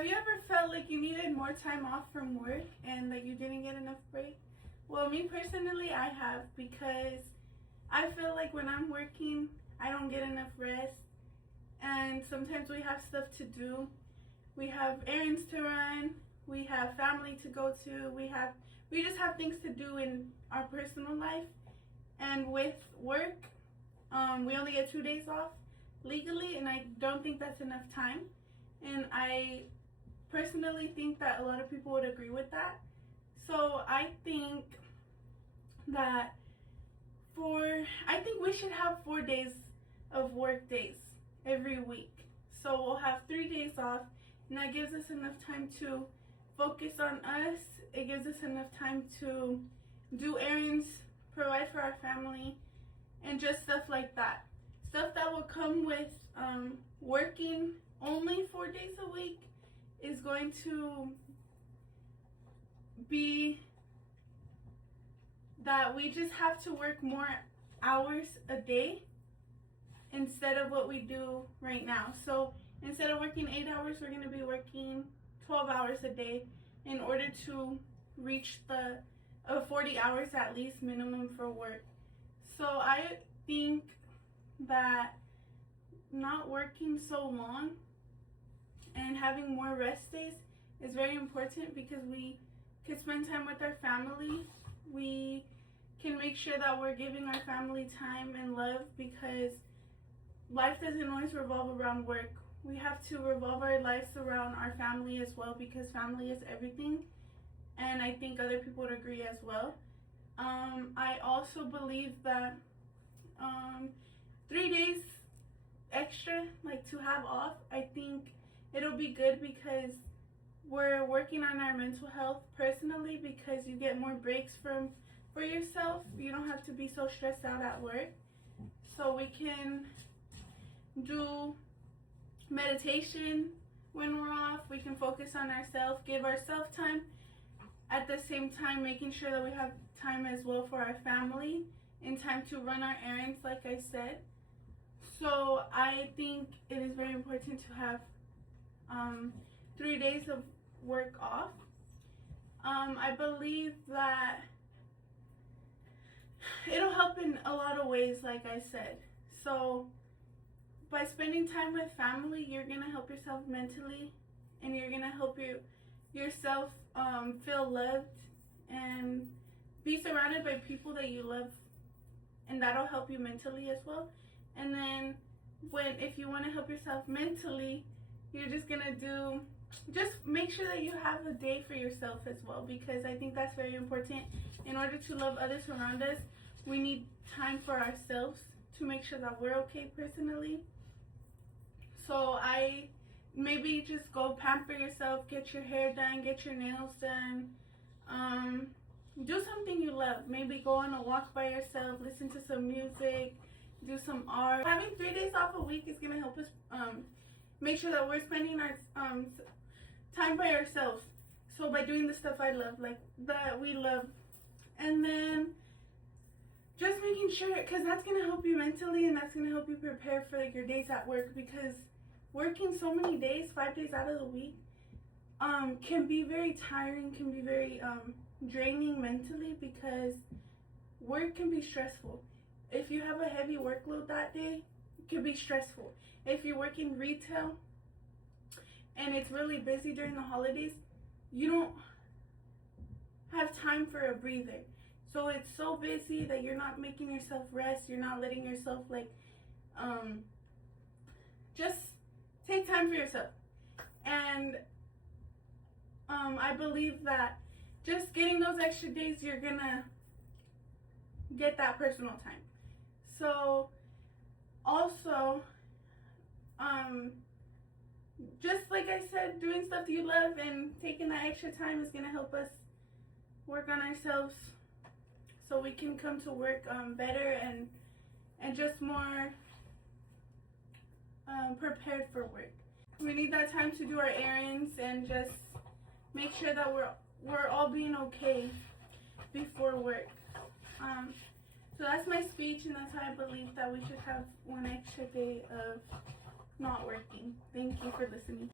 Have you ever felt like you needed more time off from work and that you didn't get enough break? Well, me personally, I have, because I feel like when I'm working, I don't get enough rest, and sometimes we have stuff to do. We have errands to run, we have family to go to, we just have things to do in our personal life. And with work, we only get 2 days off legally, and I don't think that's enough time. And I personally think that a lot of people would agree with that. So I think that we should have 4 days of work days every week. So we'll have 3 days off, and that gives us enough time to focus on us. It gives us enough time to do errands, provide for our family, and just stuff like that. Stuff that will come with working only 4 days a week is going to be that we just have to work more hours a day instead of what we do right now. So instead of working 8 hours, we're going to be working 12 hours a day in order to reach the 40 hours at least minimum for work. So I think that not working so long and having more rest days is very important, because we can spend time with our family. We can make sure that we're giving our family time and love, because life doesn't always revolve around work. We have to revolve our lives around our family as well, because family is everything, and I think other people would agree as well. I also believe that 3 days extra, like to have off, I think it'll be good, because we're working on our mental health personally, because you get more breaks for yourself. You don't have to be so stressed out at work. So we can do meditation when we're off. We can focus on ourselves, give ourselves time, at the same time making sure that we have time as well for our family and time to run our errands, like I said. So I think it is very important to have 3 days of work off. I believe that it'll help in a lot of ways, like I said. So by spending time with family, you're going to help yourself mentally, and you're going to help yourself feel loved and be surrounded by people that you love, and that'll help you mentally as well. And then if you want to help yourself mentally, you're just going to just make sure that you have a day for yourself as well, because I think that's very important. In order to love others around us, we need time for ourselves to make sure that we're okay personally. So maybe just go pamper yourself, get your hair done, get your nails done, do something you love. Maybe go on a walk by yourself, listen to some music, do some art. Having 3 days off a week is going to help us make sure that we're spending our time by ourselves. So by doing the stuff I love, like that we love, and then just making sure, because that's going to help you mentally, and that's going to help you prepare for like your days at work, because working so many days, 5 days out of the week, can be very tiring, can be very draining mentally, because work can be stressful. If you have a heavy workload that day, it can be stressful. If you work in retail and it's really busy during the holidays, you don't have time for a breather. So it's so busy that you're not making yourself rest. You're not letting yourself just take time for yourself. And I believe that just getting those extra days, you're gonna get that personal time. So also, just like I said, doing stuff you love and taking that extra time is gonna help us work on ourselves, so we can come to work better and just more prepared for work. We need that time to do our errands and just make sure that we're all being okay before work. So that's my speech, and that's how I believe that we should have 1 extra day of not working. Thank you for listening.